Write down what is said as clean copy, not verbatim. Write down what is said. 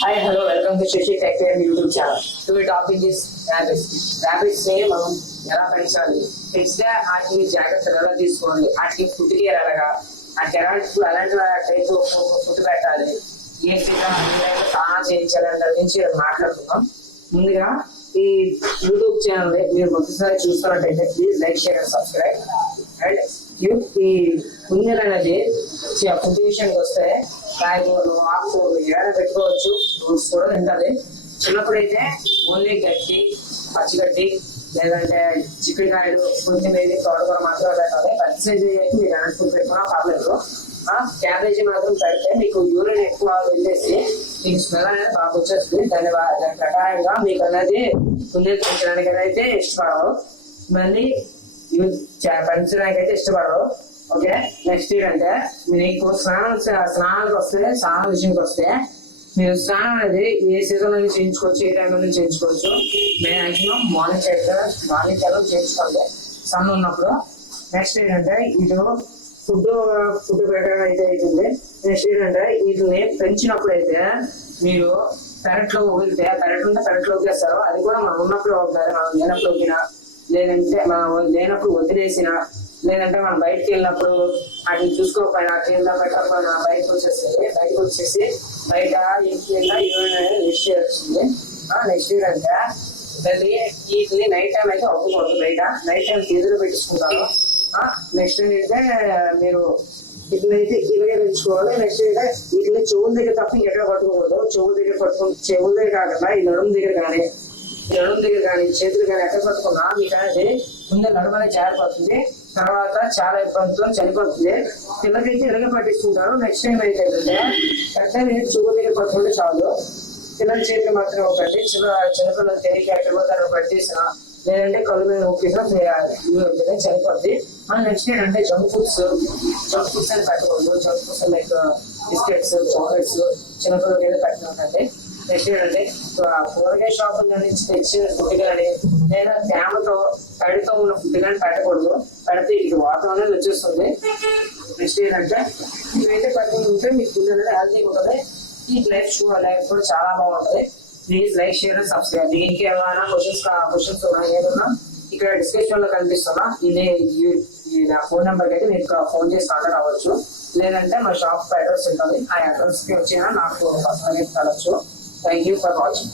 Hi, hello, welcome to Shashi Tech Care YouTube channel. Today topic is rabbits. Rabbits మనం ఎలా పెంచాలి, పెంచితే వాటికి జాగ్రత్తలు ఎలా తీసుకోవాలి, వాటికి ఫుడ్ కేర్ ఎలాగా, వాటికి ఎలాంటి టైప్ ఫుడ్ పెట్టాలి, ఏ స్నానం చేయించాలి అనే గురించి మాట్లాడుతున్నాం. ముందుగా ఈ యూట్యూబ్ ఛానల్ మీరు ఒకసారి చూస్తున్నట్టయితే please like share and subscribe. And ఈ కుందేలు అనేది ఫుడ్ విషయానికి వస్తే కాయగూరలు ఆకుకూరలు ఏదైనా పెట్టుకోవచ్చు, ఫ్రూట్స్ కూడా తింటుంది. చిన్నప్పుడైతే ఓన్లీ గడ్డి, పచ్చిగడ్డి లేదంటే చిక్కుడుకాయలు, కొత్తిమీర, తోటకూర మాత్రమే పెట్టాలి. పెద్ద సైజు అయితే మీరు ఎలాంటి ఫుడ్ పెట్టుకున్నా పర్లేదు. క్యాబేజీ మాత్రం పెడితే మీకు యూరిన్ ఎక్కువ వెళ్ళేసి మీకు స్మెల్ అనేది బాగా వచ్చేస్తుంది. దాని ప్రకారంగా మీకు అనేది కుందేలు పెంచడానికి అయితే ఇష్టపడరు, మళ్ళీ పెంచడానికి అయితే ఇష్టపడరు. ఓకే, నెక్స్ట్ ఏంటంటే మీకు స్నానానికి వస్తే, స్నానం విషయానికి వస్తే మీరు స్నానం అనేది ఏ సీజన్ నుంచి చేయించుకోవచ్చు, ఏ టైంలో నుంచి చేయించుకోవచ్చు. మ్యాక్సిమం మార్నింగ్ టైంలో చేయించుకోండి సన్ ఉన్నప్పుడు. నెక్స్ట్ ఏంటంటే ఇటు ఫుడ్ పెట్టడం అయితే అవుతుంది. నెక్స్ట్ ఏంటంటే వీటిని పెంచినప్పుడు అయితే మీరు పెరట్లో వదిలితే, పెరట్ ఉంటే పెరట్లో వదిలేస్తారు. అది కూడా మనం ఉన్నప్పుడు వదిలేదు, మనం లేనప్పుడు వదిలినా, లేదంటే మనం లేనప్పుడు వదిలేసిన, లేదంటే మనం బయటకు వెళ్ళినప్పుడు వాటిని చూసుకోకపోయినా కింద పెట్టకపోయినా బయటకు వచ్చేసి బయట ఇంటికి నెక్స్ట్ ఇయర్ వచ్చింది. నెక్స్ట్ ఇయర్ అంటే వీటిని నైట్ టైం అయితే ఒప్పుకోవద్దు, బయట నైట్ టైం చేతులు పెట్టించుకుంటారు. నెక్స్ట్ ఏంటంటే మీరు వీటినైతే ఇలాగే పెంచుకోవాలి. నెక్స్ట్ ఏంటంటే వీటిని చెవుల దగ్గర తప్ప ఎక్కడ పట్టుకోకూడదు. చెవుల దగ్గర కాకుండా ఈ నడుము దగ్గర కానీ చేతులు కానీ ఎక్కడ పట్టుకున్నా మీకు అనేది ముందే నడుమనే జారిపోతుంది, తర్వాత చాలా ఇబ్బందులతో చనిపోతుంది. పిల్లలకైతే ఇలాగే పట్టించుకుంటారు. నెక్స్ట్ టైం అయితే పెద్ద చెవుల దగ్గర పట్టుకుంటే చాలు. పిల్లల చేతులు మాత్రం ఒకటి చిన్నపిల్లలు తెలియక ఎక్కడ పోతారో పట్టేసిన, లేదంటే కళ్ళు మీద ఊపినా చనిపోద్ది. నెక్స్ట్ ఏంటంటే జంక్ ఫుడ్స్ అని పెట్టకూడదు. Junk foods like biscuits, chocolates చిన్నపిల్లలకి ఏదో పెట్టినట్టే. నెక్స్ట్ ఏంటంటే కూరగాయ షాపుల నుంచి తెచ్చిన ఫుడ్ కానీ లేదా తేమతో తడితో ఉన్న ఫుడ్ కానీ పెట్టకూడదు. పెడితే ఇది వాతం అనేది వచ్చేస్తుంది. నెక్స్ట్ ఏంటంటే ఇవైతే పెట్టుకుంటే మీ ఫుడ్ అనేది హెల్తీగా ఉంటుంది. ఈ లైఫ్ కూడా చాలా బాగుంటుంది. Please like share and subscribe. దీనికి ఏమైనా క్వశ్చన్స్ ఏదన్నా ఇక్కడ డిస్క్రిప్షన్ లో కనిపిస్తున్నా నా ఫోన్ నెంబర్కి అయితే మీకు ఫోన్ చేసి కాంటాక్ట్ అవ్వచ్చు, లేదంటే మా షాప్ అడ్రస్ ఉంటుంది. ఆ అడ్రస్ కి వచ్చినా నాకు పర్సనల్ కలవచ్చు. Thank you for watching.